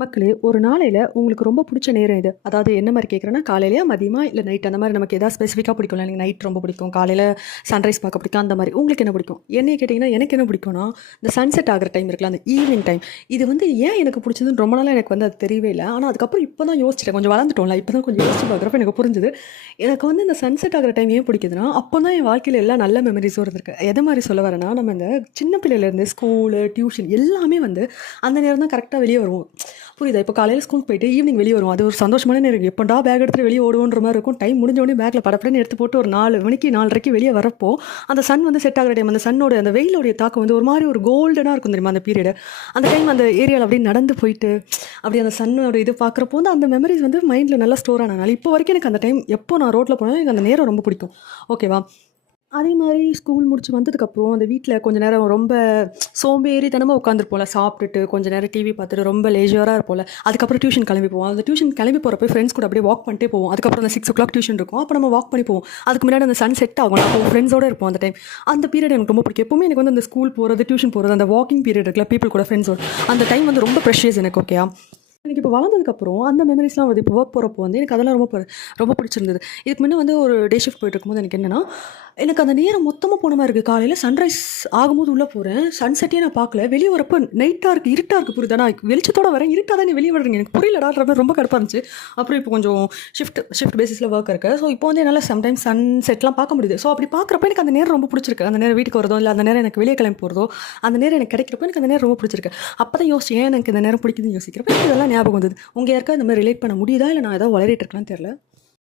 மக்களே, ஒரு நாளையில உங்களுக்கு ரொம்ப புடிச்ச நேரம் எது? அதாவது என்ன மாரி கேட்குறேன்னா, காலையிலயா? மதியமா? இல்ல நைட் அந்த மாரி நமக்கு ஏதாவது ஸ்பெசிஃபிக்கா பிடிக்கும்ல. எனக்கு நைட் ரொம்ப பிடிக்கும். காலையில சன்ரைஸ் பார்க்க பிடிக்கும். அந்த மாரி. உங்களுக்கு என்ன பிடிக்கும்? என்னைய கேட்டீங்கன்னா, எனக்கு என்ன பிடிக்கும்னா, இந்த சன்செட் ஆகுற டைம் இருக்குல்ல, அந்த ஈவினிங் டைம். இது வந்து ஏன் எனக்கு பிடிச்சதுன்னு ரொம்ப நாளா எனக்கு வந்து அது தெரியவே இல்ல. ஆனா அதுக்கப்புறம் இப்ப தான் யோசிச்சுட்டேன். கொஞ்சம் வளர்ந்துட்டோம்ல. இப்ப தான் கொஞ்சம் யோசிச்சு பார்க்குறப்ப எனக்கு புரிஞ்சுது. எனக்கு வந்து இந்த சன்செட் ஆகுற டைம் ஏன் பிடிக்குதுன்னா, அப்ப தான் என் வாழ்க்கையில எல்லா நல்ல மெமரீஸும் இருந்திருக்கு. எத மாரி சொல்ல வரேன்னா, நம்ம இந்த சின்ன பிள்ளையிலேருந்து ஸ்கூலு, டியூஷன் எல்லாமே வந்து அந்த நேரம் தான் கரெக்ட்டா வெளிய வருவோம். புரியுதா? இப்போ காலையில ஸ்கூலுக்கு போயிட்டு ஈவினிங் வெளிய வருவோம். அது ஒரு சந்தோஷமான நேரம். எப்படா பேக் எடுத்துட்டு வெளிய ஓடுவோன்ற மாரி இருக்கும். டைம் முடிஞ்ச உடனே பேக்ல படபடன்னு எடுத்து போட்டு ஒரு 4 மணிக்கு 4:30க்கு வெளிய வரப்போ, அந்த சன் வந்து செட் ஆகுற டைம். அந்த சன்னோட அந்த வெயிலோடைய தாக்கம் வந்து ஒரு மாரி ஒரு கோல்டனா இருக்கும் தெரியுமா? அந்த பீரியடு. அந்த டைம் அந்த ஏரியால அப்படியே நடந்து போயிட்டு, அப்படியே அந்த சன்னோட இது பார்க்குறப்போ வந்து அந்த மெமரீஸ் வந்து மைண்ட்ல நல்லா ஸ்டோர் ஆனனால, இப்போ வரைக்கும் எனக்கு அந்த டைம் எப்போ நான் ரோட்ல போனாலும் எனக்கு அந்த நேரம் ரொம்ப பிடிக்கும். ஓகேவா? அதே மாரி ஸ்கூல் முடிச்சு வந்ததுக்கப்புறம், அந்த வீட்ல கொஞ்ச நேரம் ரொம்ப சோம்பேறித்தனமா உட்காந்துருப்போம்ல. சாப்பிட்டுட்டு, கொஞ்ச நேரம் டிவி பார்த்துட்டு, ரொம்ப லேசியரா இருப்போம்ல. அதுக்கப்புறம் டியூஷன் கிளம்பி போவோம். அந்த டியூஷன் கிளம்பி போறப்போ ஃப்ரெண்ட்ஸ் கூட அப்படியே வாக் பண்ணிட்டே போவோம். அதுக்கப்புறம் அந்த 6:00 டியூஷன் இருக்கும். அப்போ நம்ம வாக் பண்ணி போவோம். அதுக்கு முன்னாடி அந்த சன் செட் ஆகும். அப்போ ஃப்ரெண்ட்ஸோட இருப்போம் அந்த டைம். அந்த பீரியட் எனக்கு ரொம்ப பிடிக்கும். எப்பவுமே எனக்கு வந்து அந்த ஸ்கூல் போறது, டியூஷன் போறது, அந்த வாக்கிங் பீரியட் இருக்குல்ல, பீப்பிள் கூட ஃப்ரெண்ட்ஸோட. அந்த டைம் வந்து ரொம்ப ப்ரெஷியஸ் எனக்கு. ஓகேயா? எனக்கு இப்போ வளர்ந்ததுக்கப்புறம் அந்த மெமரீஸ்லாம் வருது. இப்போ ஒர்க் போகிறப்போ வந்து எனக்கு அதெல்லாம் ரொம்ப பிடிச்சிருந்தது. இதுக்கு முன்ன வந்து ஒரு டே ஷிஃப்ட் போயிட்டு இருக்கும்போது எனக்கு என்னன்னா, எனக்கு அந்த நேரம் மொத்தமா போன மாரி இருக்கு. காலையில சன்ரைஸ் ஆகும்போது உள்ள போறேன். சன்செட்டே நான் பார்க்கல. வெளிய வரப்போ நைட்டா இருக்கு, இருட்டா இருக்கு. புரியுதா? நான் வெளிச்சத்தோட வரேன். இருட்டா தான் நீ வெளிய விடுறீங்க. எனக்கு புரியலடான்ற மாரி ரொம்ப கடுப்பா இருந்துச்சு. அப்புறம் இப்போ கொஞ்சம் ஷிஃப்ட் பேசிஸ்ல ஒர்க் இருக்கு. ஸோ இப்போ வந்து என்னால சம்டைம்ஸ் சன்செட்லாம் பார்க்க முடியுது. ஸோ அப்படி பார்க்குறப்ப எனக்கு அந்த நேரம் ரொம்ப பிடிச்சிருக்கு. அந்த நேரம் வீட்டுக்கு வரதோ, இல்ல அந்த நேரம் எனக்கு வெளிய கிளம்பி போறதோ, அந்த நேரம் எனக்கு கிடைக்கிறப்போ எனக்கு அந்த நேரம் ரொம்ப பிடிச்சிருக்கு. அப்பதான் யோசிச்சேன், ஏன் எனக்கு இந்த நேரம் பிடிக்குதுன்னு யோசிக்கிறப்ப எனக்கு இதெல்லாம் ஞாபகம் வந்தது. உங்க யாருக்கா இந்த மாரி ரிலேட் பண்ண முடியுதா? இல்ல நான் ஏதாவது உளறிட்டு இருக்கேனான்னு தெரியல.